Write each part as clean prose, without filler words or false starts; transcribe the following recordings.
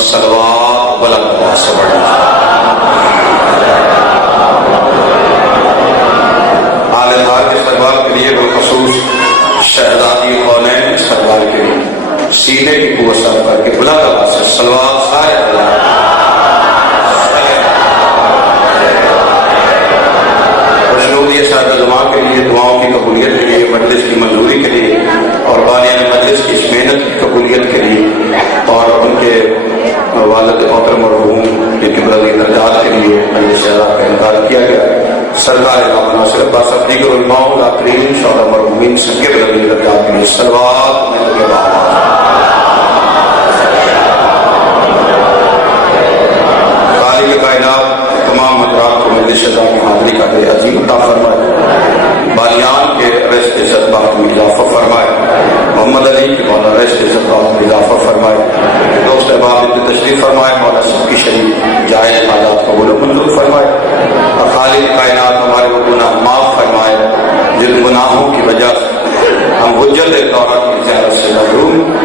صلوات بلند آواز سے پڑھیں۔ آل اطہار کے سربراہ کے لیے بالخصوص شہزادی کونین سربراہ کے لیے سینے کی قوت صرف کر کے بلند آواز سے صلوات سارے اللہ خوشنودی صاحب زمان کے لیے دعاؤں کی قبولیت کے لیے مجلس کی منظوری کے لیے اور بانیان مجلس کی اس محنت کی قبولیت کے لیے اور ان کے والد محترم مرحوم جن کے بلندی درجات کے لیے مجلس شہزاد کا انکار کیا گیا سرکار امام ناصر عباس صاحب دیگر علماء العاقرین شہداء مرحومین سب کے بلندی درجات کے لیے صلوات میں لگے بات خالق کائنات تمام حضرات کو مجلس شہزاد کی حاضری کا بے عظیم عطا فرمائے بالیان کے رزق عزت بات میں اضافہ فرمائے محمد علی کے مولا رزق عزت بات میں اضافہ فرمائے دوست احباب ان کی تشریف فرمائے مولا سب کی شریف جائز حاجات قبول و منظور فرمائے اور خالق کائنات ہمارے وہ گناہ معاف فرمائے جن گناہوں کی وجہ سے ہم حجت دورہ کی زیارت سے محروم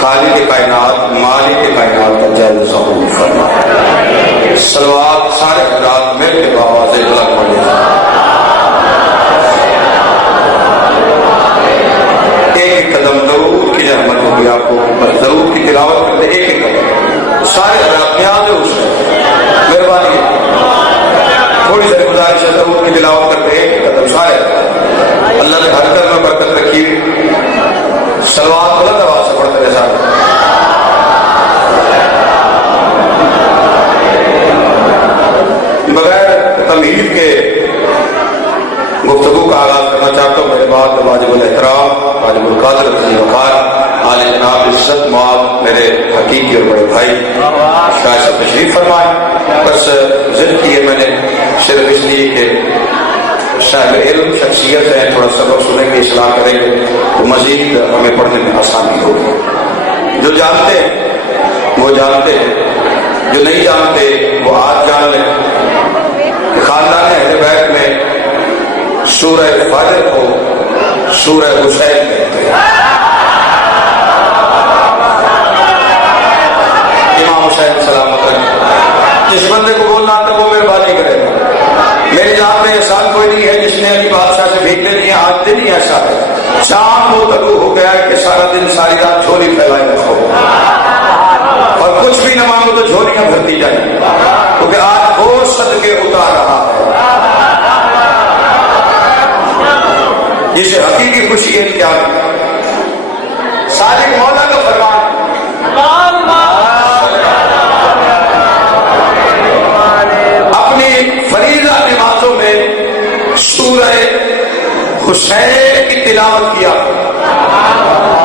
خالق کائنات مالک کائنات کا جائز قبول فرمائے صلوات سارے حضرات مل کے آواز بلند پڑھیں ایک قدم ضرور کی رحمت ہوگی آپ کو ضرور کی تلاوت کرتے ایک قدم سارے حضرات نیاز ہے اس میں مہربانی تھوڑی سی گزارش ہے ضرور کی تلاوت کرتے ایک قدم سارے اللہ نے ہر قدم میں برکت رکھی صلوات بلند آواز سے پڑھتے رہے سارے بغیر تمہید کے گفتگو کا آغاز کرنا چاہتا ہوں میرے بعد واجب الاحترام واجب القادر عزیز وقار آل جناب عزت معاب میرے حقیقی اور بڑے بھائی شاہ صاحب تشریف فرمائے بس ضد کی ہے میں نے صرف اس لیے کہ صاحب علم شخصیت ہے تھوڑا سبق سنیں گے اصلاح کریں گے تو مزید ہمیں پڑھنے میں آسانی ہوگی جو جانتے ہیں وہ جانتے ہیں جو نہیں جانتے وہ آج جان لیں خاندان اہل بیت میں سورہ فجر کو سورہ حسین کہتے ہیں امام حسین سلامت رکھیں جس بندے کو بولنا آتا وہ مہربانی کرے میری ذات میں احسان کوئی نہیں ہے جس نے علی بادشاہ سے بھیک لینی ہے آج دن ہی ایسا ہے شام وہ تلو ہو گیا ہے کہ سارا دن ساری رات جھولی پھیلائے رکھو اور کچھ بھی نہ مانگو تو جھولیاں بھرتی جائیں کیونکہ آج وہ صدقے اتار رہا ہے جسے حقیقی خوشی ہے کیا صادق مولا کا فرمان اپنی فریضہ نمازوں میں سورہ حسین کی تلاوت کیا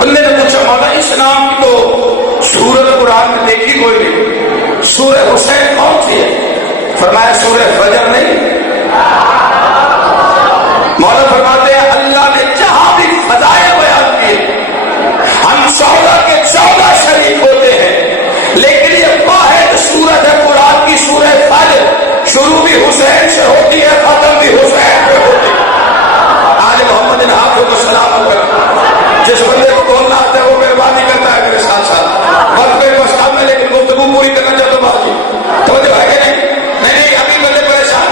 بندے نے پوچھا مولا اس نام کی تو سورت قرآن میں دیکھی کوئی نہیں سورہ حسین کون سی ہے فرمایا سورہ فجر نہیں مولا فرماتے ہیں اللہ نے جہاں بھی فضائل بیان کیے ہم 14 کے 14 شریک ہوتے ہیں لیکن یہ واحد سورت ہے قرآن کی سورہ فجر شروع بھی حسین سے ہوتی ہے ختم بھی حسین سے ہوتی ہے آج محمد ان حافظ کو سلام کر جس بندے کو بولنا آتا ہے وہ مہربانی کرتا ہے میرے ساتھ ساتھ وقت میرے پاس کام ہے لیکن گفتگو پوری کرنا چاہتا ہوں باجی توجہ ہے کہ نہیں ابھی بندے پریشان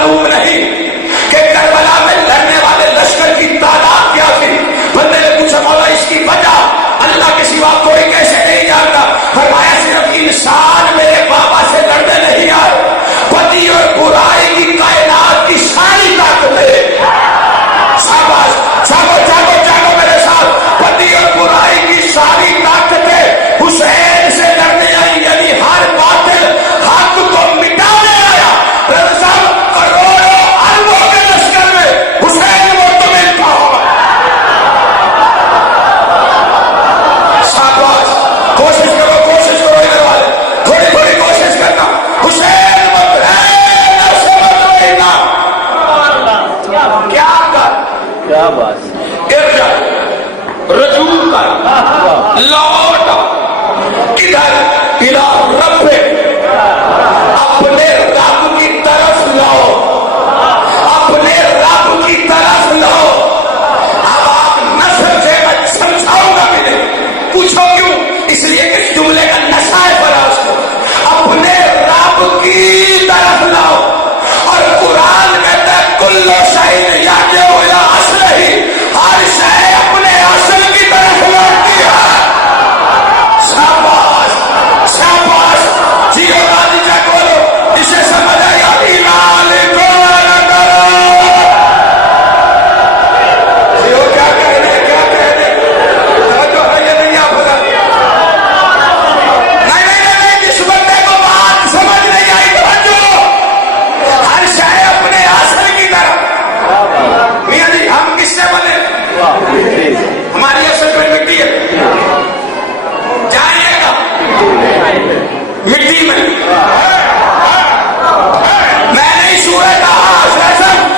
معلوم نہیں کہ کربلا میں لڑنے والے لشکر کی تعداد کیا تھی. بندے نے پوچھا مولا اس کی وجہ اللہ کے سوا کوئی کیسے نہیں جانتا. فرمایا صرف انسان میرے بابا سے لڑنے نہیں آئے، بدی اور برائی کی کائنات کی ساری طاقتیں. شاباش، جاگو جاگو جاگو میرے ساتھ. بدی اور برائی کی ساری طاقتیں حسین سے لڑنے آئی، یعنی ہر باطل حق کو مٹانے آیا. رضا صاحب کروڑوں اربوں کے لشکر میں حسین معتمد تھا. شاباش، کوشش کرو ادھر والے، تھوڑی تھوڑی کوشش کرنا. حسین مت ہے نفس مت لینا. کیا کر، کیا بات، ارجع، رجوع کر، لوٹ کدھر، الى رب، اپنے رب کی طرف لو، اپنے رب کی طرف لو. اب آپ نثر سے میں سمجھاؤں گا بھی نہیں. پوچھو کیوں؟ اس لیے کہ اس جملے کا نشہ ہے فراز کو. اپنے رب کی طرف لاؤ. اور قرآن کہتا ہے کل شیء یرجع الی اصلہ، ہر شے اپنے اصل کی طرف لوٹتی ہے. شاباش شاباش، جیو راضی چیک بولو. اسے سمجھ آیا ایمان کو نہ کرو. جیو کیا کہنے کیا کہنے جو ہے یہ نہیں آپ بتا. نہیں، جس بندے کو بات سمجھ نہیں آئی توجہ. ہر شے اپنے اصل کی طرف. میاں جی ہم کس سے بنے؟ ہماری اصل میں مٹی ہے. جائیے گا مٹی میں. میں نہیں سورت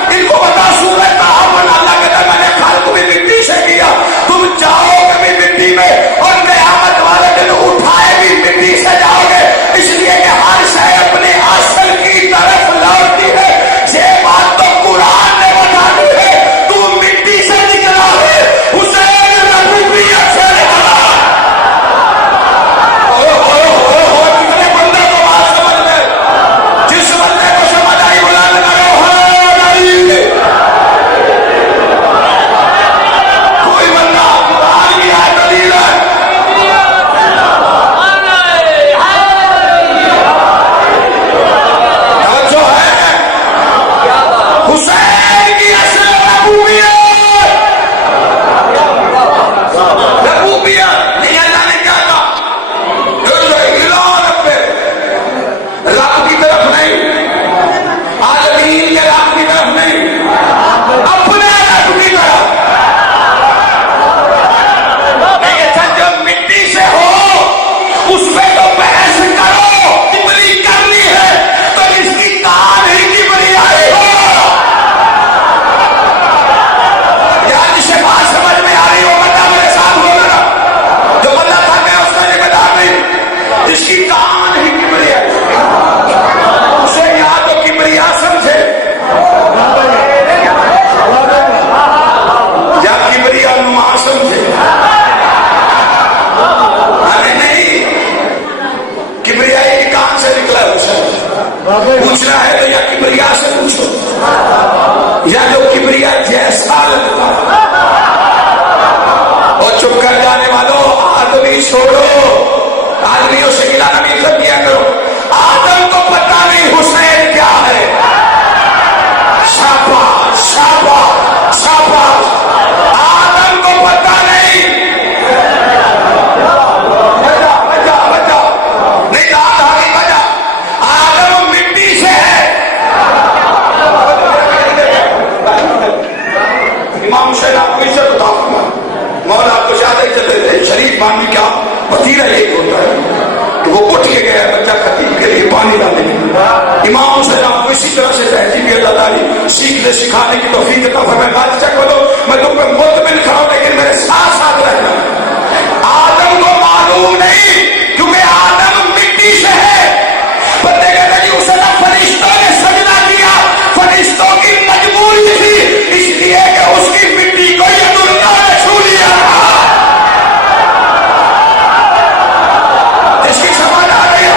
ان کو بتا سورت اللہ کہتا ہے میں نے خلق بھی مٹی سے کیا، تم جاؤ گے بھی مٹی میں اور قیامت والے دن اٹھائے بھی مٹی سے جاؤ گے. اس لیے کہ ہر شے اپنے اصل کی طرف لوٹتی ہے. یہ بات تو قرآن نے بتا دی ہے. تو مٹی سے نکلا ہے، حسین ربیعیت سے نکلا. کتنے بندے کو بات سمجھ گئے؟ جس بندے کو سمجھ آئی بلند کرو کوئی بندہ قرآن کی ہے دلیل ہے. توجہ ہے. حسین کی اصل ربوبیت نہیں. اللہ نے کیا کہا؟ رب کی طرف نہیں، عالمین کے رب کی طرف نہیں، اپنے رب کی طرف. جو مٹی سے ہو اس پہ تو بحث کرو. کبری کرنی ہے تو اس کی کان ہی کبری آئی ہو. یار جسے بات سمجھ میں آ رہی ہو بندہ میرے ساتھ بولو نا. جو بندہ تھا میں اس کا ذمہ نہیں، جس کی کان ہی کبری ہے اسے یا تو کبریا سمجھے یا کبریا نما سمجھے. ارے نہیں، کبریائی کی کان سے نکلا ہے. پوچھنا ہے تو یا کبریا سے پوچھو یا جو کبریا جیسا لگتا ہے. اور چپ کر جانے والوں آدمی چھوڑو، آدمیوں سے ملانا بھی کر دیا کرو. آدم کو پتہ نہیں حسین کیا ہے. شاباش شاباش شاباش. آدم کو پتہ نہیں. بچا نہیں دادا کی وجہ. آدم مٹی سے ہے. امام حسین آپ کو عزت بتا مولا آپ کو زیادہ عزت دیتے. شریف مانوی کیا وتیرہ یہ ہوتا ہے کہ وہ اٹھ کے گیا بچہ خطیب کے لیے پانی لانے. امام حسین آپ کو اسی طرح سے تہذیب اللہ تعالی سیکھنے سکھانے کی توفیق عطا فرمائے. بات چیک کرو، میں تم پہ مطمئن کھڑا ہوں لیکن میرے ساتھ ساتھ رہنا. آدم کو معلوم نہیں کیونکہ آدم مٹی سے ہے. بندے کہتے جی اسے نہ فرشتوں نے سجدہ کیا، فرشتوں کی مجبوری تھی اس لیے کہ اس کی مٹی کو یہ دنیا نے چھو لیا. اس کی سمجھ آ رہی ہے.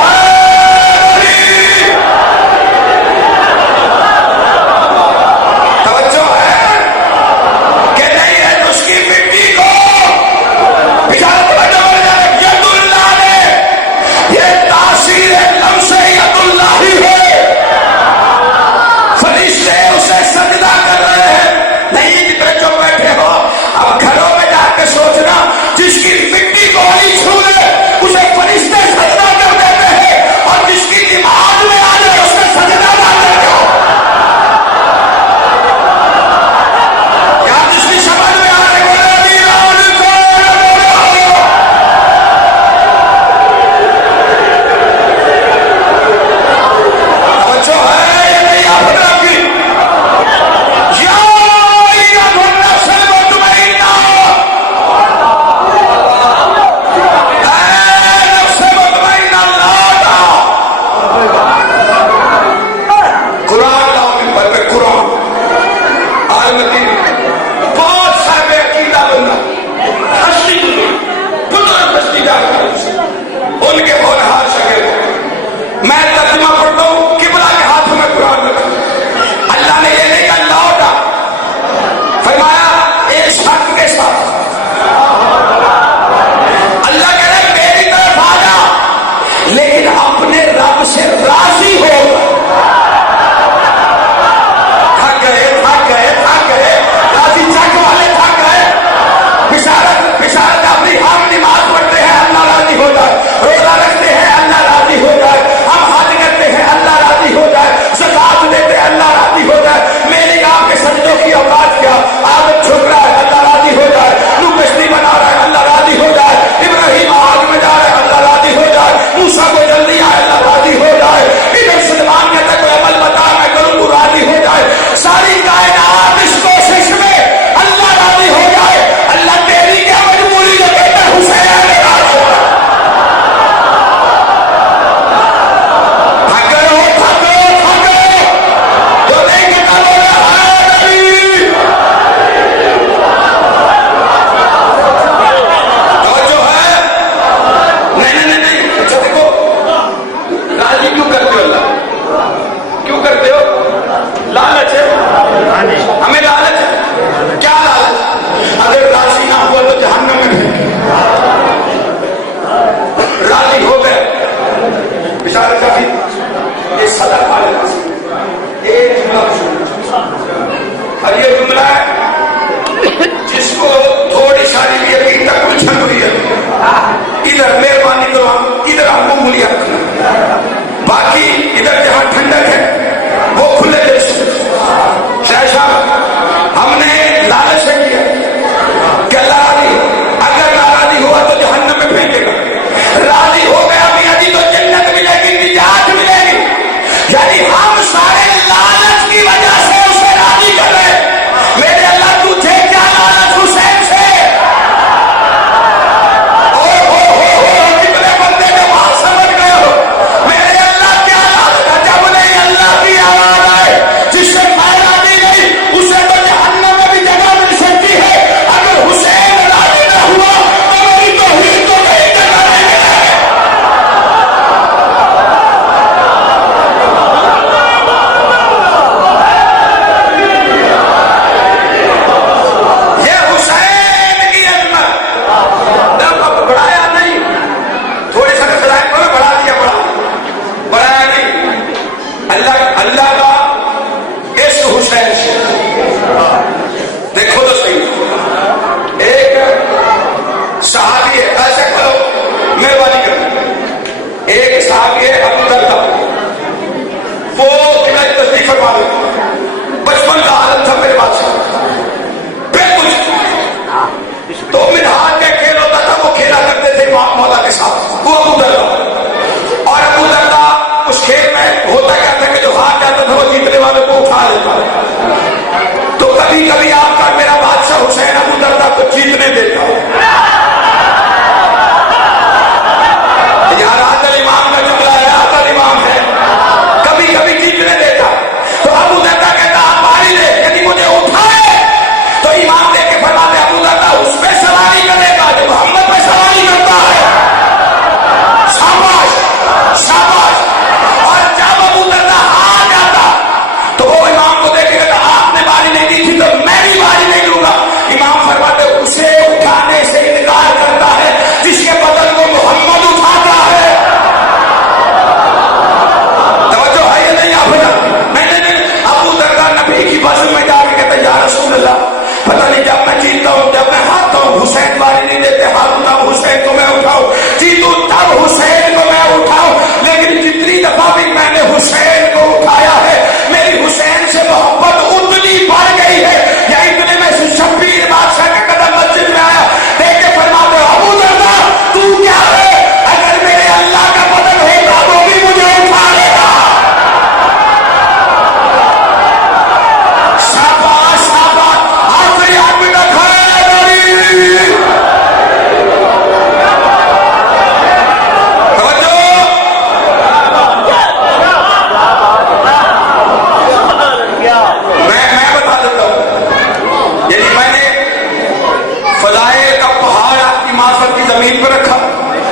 زمین پر رکھا,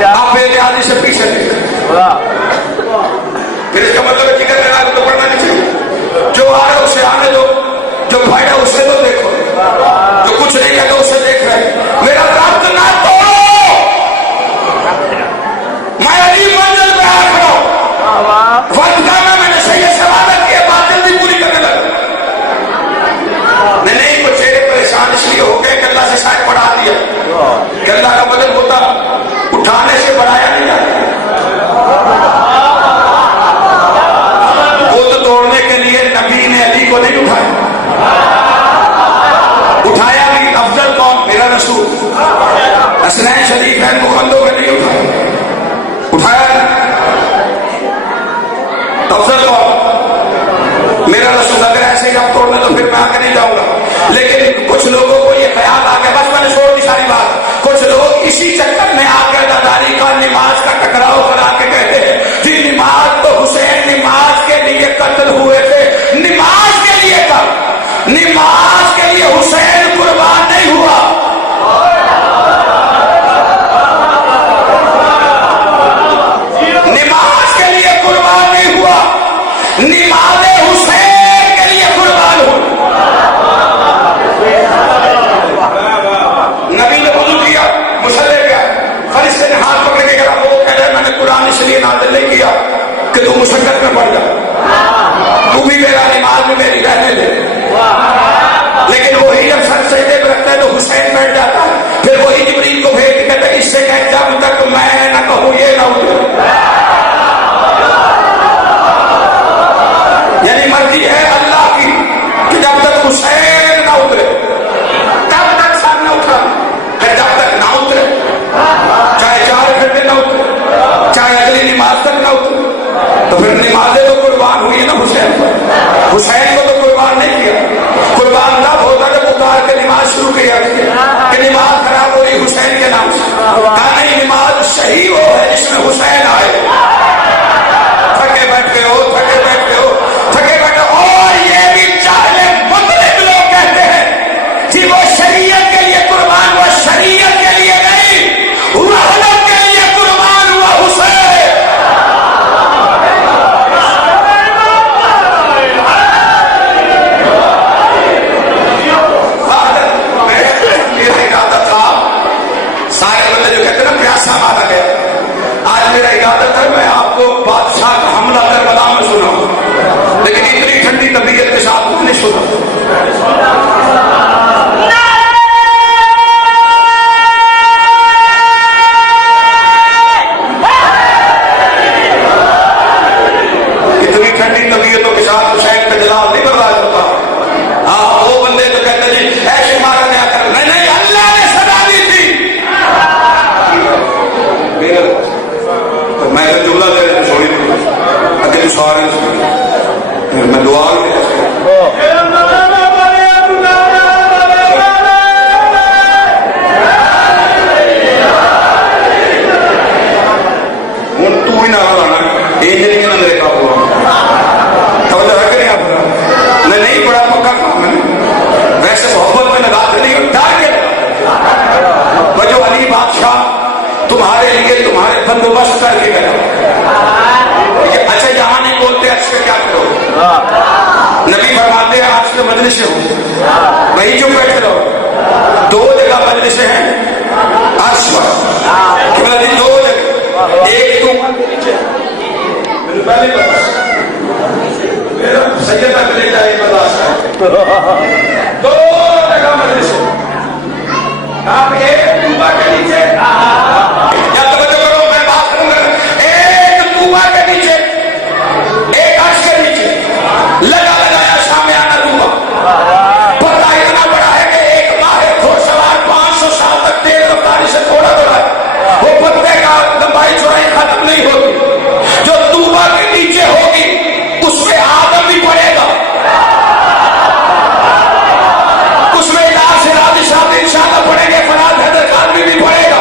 آپ پہلے آدھی سے پیچھے دیکھا. پھر اس کا مطلب ہے جگر لگا تو پڑھنا نہیں چاہیے. جو آ رہا ہے اسے آنے دو, جو فائدہ اسے تو دیکھو, جو کچھ نہیں ہے تو اسے دیکھ رہے. میرا رابط نہ توڑو, میں علی منزل پہ آ کھڑا ہوں. وقت کا میں نے صحیح سوالت کی بات جلدی پوری کرنے لگا. نہیں وہ چہرے پریشان اس لیے ہو گئے کہ اللہ سے شاید پڑھا دیا کہ اللہ کا مدد ہوتا اٹھانے سے بڑھایا نہیں جاتا. وہ تو توڑنے کے لیے نبی نے علی کو نہیں اٹھایا, اٹھایا بھی افضل کون, میرا رسول. حسنین شریف ہے مخندوں میں نہیں اٹھایا افضل کون, میرا رسول. اگر ایسے ہی آپ توڑنے تو پھر میں آگے نہیں جاؤں گا. لیکن کچھ لوگوں کو یہ خیال آ گیا, بس میں نے چھوڑ دی ساری بات. کچھ لوگ اسی چکر میں آ کر داداری کا نماز کا ٹکراؤ کرا کے کہتے ہیں جی نماز تو حسین نماز کے لیے قتل ہوئے تھے. نماز کے لیے کب, نماز کے لیے حسین قربان نہیں ہوا. نماز کے لیے قربان نہیں ہوا, نماز حسین کے لیے قربان ہوا. نبی نے وضو کیا, مصلی گیا, فرشتے نے ہاتھ پکڑ کے کہا, وہ کہہ رہے میں نے قرآن اس لیے نازل نہیں کیا کہ تو مشقت میں پڑ جا, تو بھی میرا نماز میں میری رہنے دے. لیکن وہی جب سر سجدے پہ رکھتا ہے تو حسین بیٹھ جاتا ہے. پھر وہی جبریل کو بھیج کے کہتا ہے اس سے کہ جب تک میں نہ کہوں یہ نہ اترے. یعنی مرضی ہے اللہ کی کہ جب تک حسین نہ اترے تب تک سر نہ اٹھا, جب تک نہ اترے, چاہے 4 گھنٹے نہ اترے, چاہے اگلی نماز تک نہ اترے. تو پھر نمازیں تو قربان ہوئی نا حسین پر. حسین کو تو قربان نہیں کیا. قربان نہ ہوتا جب اتار کے نماز شروع کیا کہ نماز خراب ہو رہی حسین کے نام سے. کہا نہیں, نماز صحیح وہ ہے جس میں حسین آئے. تھکے بیٹھ گئے ہو, تھکے بیٹھ گئے ہو, تھکے بیٹھے. اور یہ بھی چاہے مطلق لوگ کہتے ہیں کہ وہ شریعت کے لیے قربان ہوا, شریعت کے لیے نہیں, وحدت کے لیے قربان ہوا حسین. سارے بندے جو کہتے ہیں نا پیاسا مارا گیا, آج میرا ارادت ہے میں آپ کو بادشاہ کا حملہ کربلا میں سناؤں, لیکن اتنی ٹھنڈی طبیعت کے ساتھ نہیں سنا. اتنی ٹھنڈی طبیعتوں کے ساتھ حسین کا جلال نہیں برداشت ہوتا. ہاں وہ بندے جو کہتے ہیں جی ایسے مارا گیا کر, نہیں نہیں, اللہ نے سزا دی تھی. تو میں تو جملہ دے رہے چھوڑی تھی اگلے سوال میں دعا ہوں تو ہی نہ لانا یہ نہیں نہ میرے کام توجہ رکھ نہیں آپ میں نہیں بڑا پکا کام ہے. ویسے محبت میں لگا کر نہیں ٹارگیٹ جو علی بادشاہ تمہارے لیے تمہارے بندوبست کر کے گیا. اچھا یہاں نہیں بولتے عرش پہ کیا کرو, نبی فرماتے ہیں عرش پہ مجلسیں ہوں وہیں چپ بیٹھے رہو. 2 جگہ مجلسیں ہیں عرش پر, کہ 2 جگہ, ایک تو سجدہ پہ لے جائے برداشت 2 جگہ مجلسیں. آپ ایک توبہ کے نیچے, یا توجہ کرو میں بات کروں گا, ایک توبہ کے نیچے, ایک عرش کے نیچے لگایا شامیانہ توبہ. پتہ اتنا بڑا ہے کہ ایک ماہر گھوڑسوار 500 سال تک تیز رفتاری سے گھوڑا دوڑا ہے, وہ پتے کا لمبائی چوڑائی ختم نہیں ہوتی. جو توبہ کے نیچے ہوگی اس میں آدم بھی پڑے گا, اس میں انشاءاللہ پڑھیں گے, فراد حیدر خانوی بھی پڑھے گا.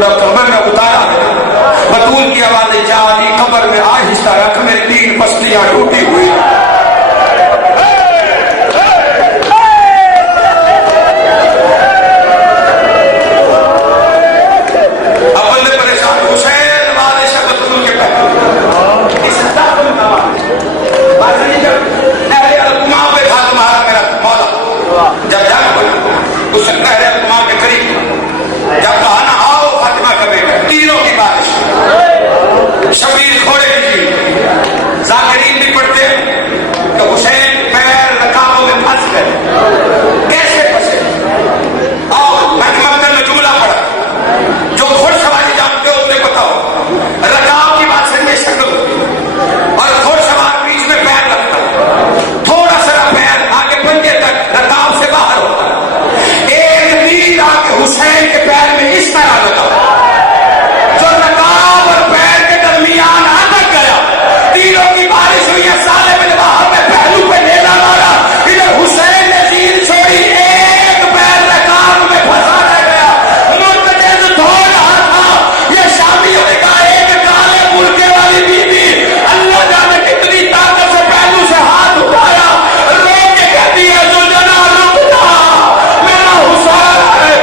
تھوڑا قبر میں اتارا ہے. بطول کی آواز جاری قبر میں آہستہ رکھ میری 3 پسلیاں ٹوٹی ہوئی. شبیر کھوڑے کی ذاکرین بھی پڑھتے ہیں کہ حسین پیر رکابوں میں پھنس گئے. کیسے پھنسے؟ اور مکتب میں جملہ پڑھا جو گھوڑ سواری جانتے ہو انہیں بتاؤ. رکاب کی بات سے یہ شکل اور گھوڑ سوار بیچ میں پیر رکھتا, تھوڑا سا پیر آگے پنجے تک رکاب سے باہر ہوتا. ایک تیر آ کے حسین کے پیر میں اس طرح لگا جو رکاب اور پیر کے درمیان اٹک گیا. تیروں کی بارش ہوئی ہے. سالم بن وہب میں پہلو پہ نیزہ مارا. ادھر حسین نے تیر چھوڑی, ایک پیر رکاب میں پھنسا رہ گیا. مرتد دوڑ رہا تھا. یہ شامیوں نے کہا ایک کالے برقعے والی بی بی اللہ جانے کتنی طاقت سے پہلو سے ہاتھ اٹھایا, رو کے کہتی ہے ذوالجلال رک جا, میرا حسین ہے.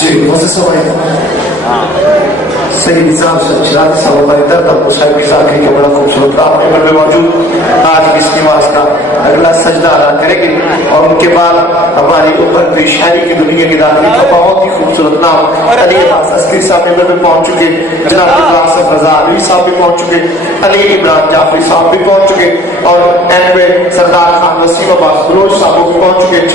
جی وزیر صاحب صحیح نظام سے چراغ صاحب ہماری درد اور مصاحب کی ذاکری کے بڑا خوبصورت آپ کے گھر میں موجود آج کی اس نماز کا اگلا سجدہ ادا کریں گے اور ان کے بعد ہماری اوپر بھی شاعری کی دنیا کی داخلی کا بہت ہی خوبصورت نام علی عباس عسکری صاحب کے گھر میں پہنچ چکے, جناب عباس صاحب رضا علی صاحب بھی پہنچ چکے, علی عمران جعفری صاحب بھی پہنچ چکے اور این میں سردار خان وسیم عباس بلوچ صاحب بھی پہنچ چکے.